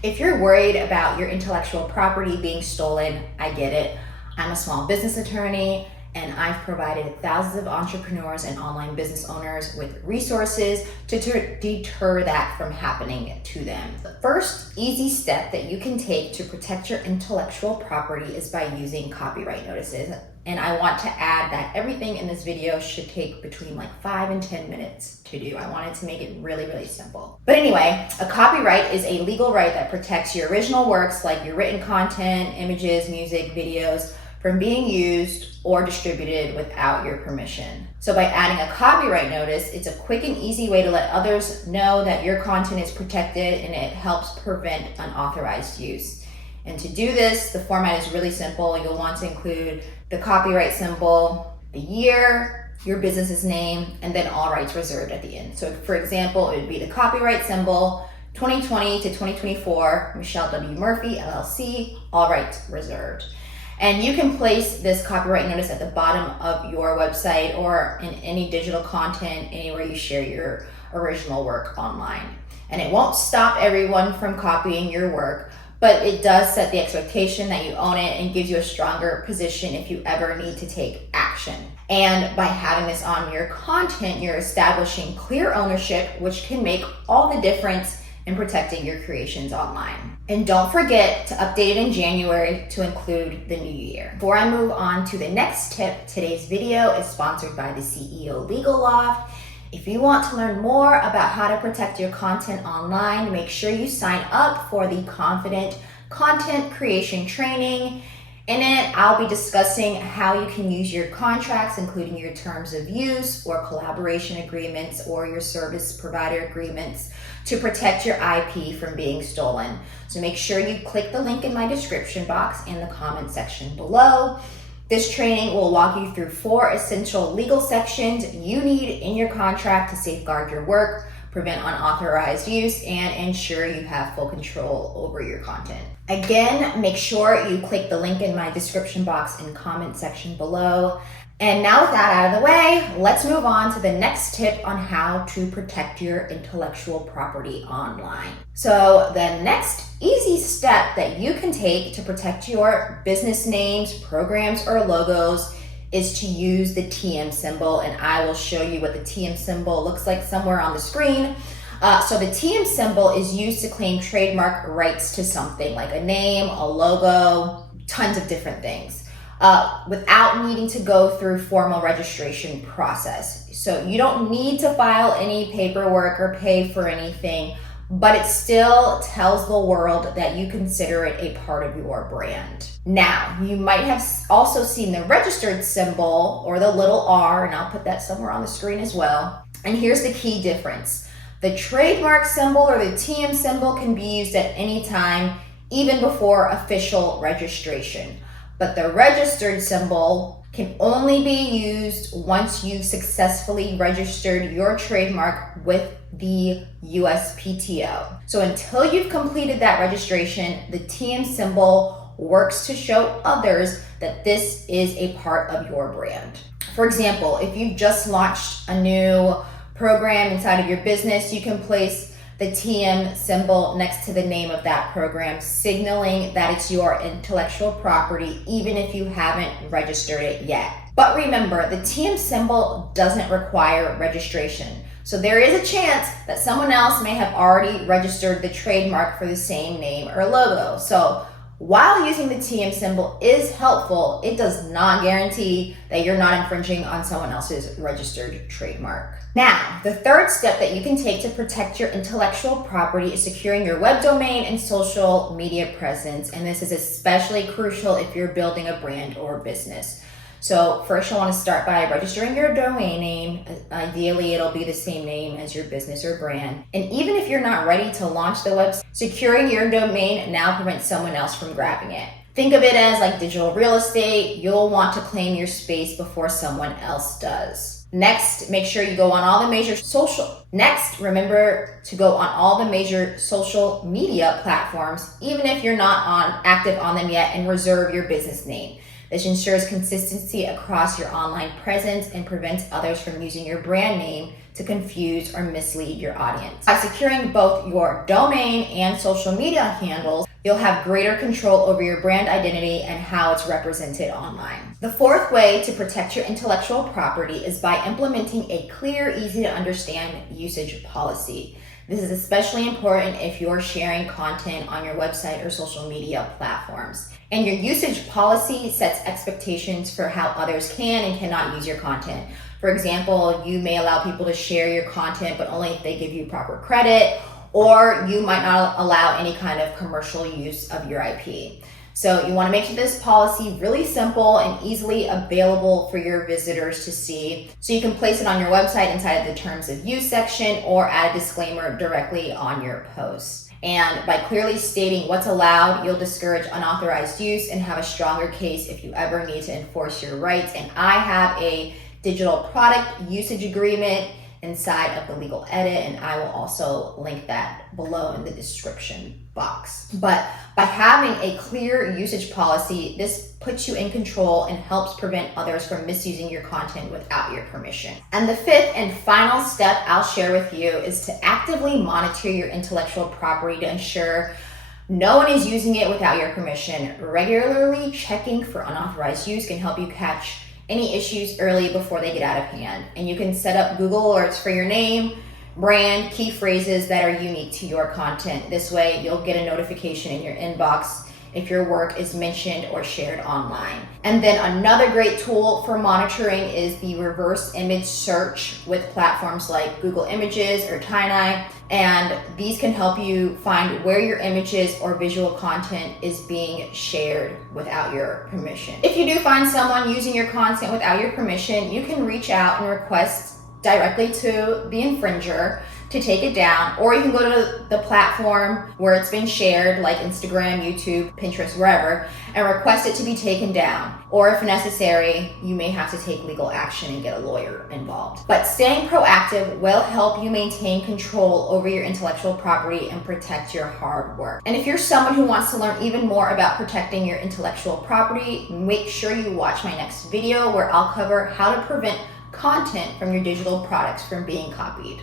If you're worried about your intellectual property being stolen, I get it. I'm a small business attorney and I've provided thousands of entrepreneurs and online business owners with resources to deter that from happening to them. The first easy step that you can take to protect your intellectual property is by using copyright notices. And I want to add that everything in this video should take between like 5 and 10 minutes to do. I wanted to make it really, really simple. But anyway, a copyright is a legal right that protects your original works like your written content, images, music, videos from being used or distributed without your permission. So by adding a copyright notice, it's a quick and easy way to let others know that your content is protected, and it helps prevent unauthorized use. And to do this, the format is really simple. You'll want to include the copyright symbol, the year, your business's name, and then all rights reserved at the end. So for example, it would be the copyright symbol, 2020 to 2024, Michelle W. Murphy, LLC, all rights reserved. And you can place this copyright notice at the bottom of your website or in any digital content, anywhere you share your original work online. And it won't stop everyone from copying your work, but it does set the expectation that you own it and gives you a stronger position if you ever need to take action. And by having this on your content, you're establishing clear ownership, which can make all the difference in protecting your creations online. And don't forget to update it in January to include the new year. Before I move on to the next tip, today's video is sponsored by the CEO Legal Loft. If you want to learn more about how to protect your content online, make sure you sign up for the Confident Content Creation Training. In it, I'll be discussing how you can use your contracts, including your terms of use or collaboration agreements or your service provider agreements, to protect your IP from being stolen. So make sure you click the link in my description box in the comment section below. This training will walk you through 4 essential legal sections you need in your contract to safeguard your work, prevent unauthorized use, and ensure you have full control over your content. Again, make sure you click the link in my description box in comment section below. And now with that out of the way, let's move on to the next tip on how to protect your intellectual property online. So the next easy step that you can take to protect your business names, programs, or logos is to use the TM symbol, and I will show you what the TM symbol looks like somewhere on the screen. So the TM symbol is used to claim trademark rights to something like a name, a logo, tons of different things, without needing to go through formal registration process. So you don't need to file any paperwork or pay for anything, but it still tells the world that you consider it a part of your brand. Now, you might have also seen the registered symbol or the little R, and I'll put that somewhere on the screen as well. And here's the key difference. The trademark symbol or the TM symbol can be used at any time, even before official registration. But the registered symbol can only be used once you've successfully registered your trademark with the USPTO. So until you've completed that registration, the TM symbol works to show others that this is a part of your brand. For example, if you've just launched a new program inside of your business, you can place the TM symbol next to the name of that program, signaling that it's your intellectual property, even if you haven't registered it yet. But remember, the TM symbol doesn't require registration. So there is a chance that someone else may have already registered the trademark for the same name or logo. So while using the TM symbol is helpful, it does not guarantee that you're not infringing on someone else's registered trademark. Now, the third step that you can take to protect your intellectual property is securing your web domain and social media presence. And this is especially crucial if you're building a brand or business. So first you'll want to start by registering your domain name. Ideally, it'll be the same name as your business or brand. And even if you're not ready to launch the website, securing your domain now prevents someone else from grabbing it. Think of it as like digital real estate. You'll want to claim your space before someone else does. Next, make sure you go on all the major remember to go on all the major social media platforms, even if you're not active on them yet, and reserve your business name. This ensures consistency across your online presence and prevents others from using your brand name to confuse or mislead your audience. By securing both your domain and social media handles, you'll have greater control over your brand identity and how it's represented online. The fourth way to protect your intellectual property is by implementing a clear, easy to understand usage policy. This is especially important if you're sharing content on your website or social media platforms. And your usage policy sets expectations for how others can and cannot use your content. For example, you may allow people to share your content, but only if they give you proper credit, or you might not allow any kind of commercial use of your IP. So you want to make sure this policy really simple and easily available for your visitors to see. So you can place it on your website inside of the terms of use section or add a disclaimer directly on your post. And by clearly stating what's allowed, you'll discourage unauthorized use and have a stronger case if you ever need to enforce your rights. And I have a digital product usage agreement inside of the legal edit, and I will also link that below in the description box. But by having a clear usage policy, this puts you in control and helps prevent others from misusing your content without your permission. And the fifth and final step I'll share with you is to actively monitor your intellectual property to ensure no one is using it without your permission. Regularly checking for unauthorized use can help you catch any issues early before they get out of hand. And you can set up Google alerts for your name, brand, key phrases that are unique to your content. This way you'll get a notification in your inbox if your work is mentioned or shared online. And then another great tool for monitoring is the reverse image search with platforms like Google Images or Tiny. And these can help you find where your images or visual content is being shared without your permission. If you do find someone using your content without your permission, you can reach out and request directly to the infringer to take it down, or you can go to the platform where it's been shared, like Instagram, YouTube, Pinterest, wherever, and request it to be taken down. Or if necessary, you may have to take legal action and get a lawyer involved. But staying proactive will help you maintain control over your intellectual property and protect your hard work. And if you're someone who wants to learn even more about protecting your intellectual property, make sure you watch my next video where I'll cover how to prevent content from your digital products from being copied.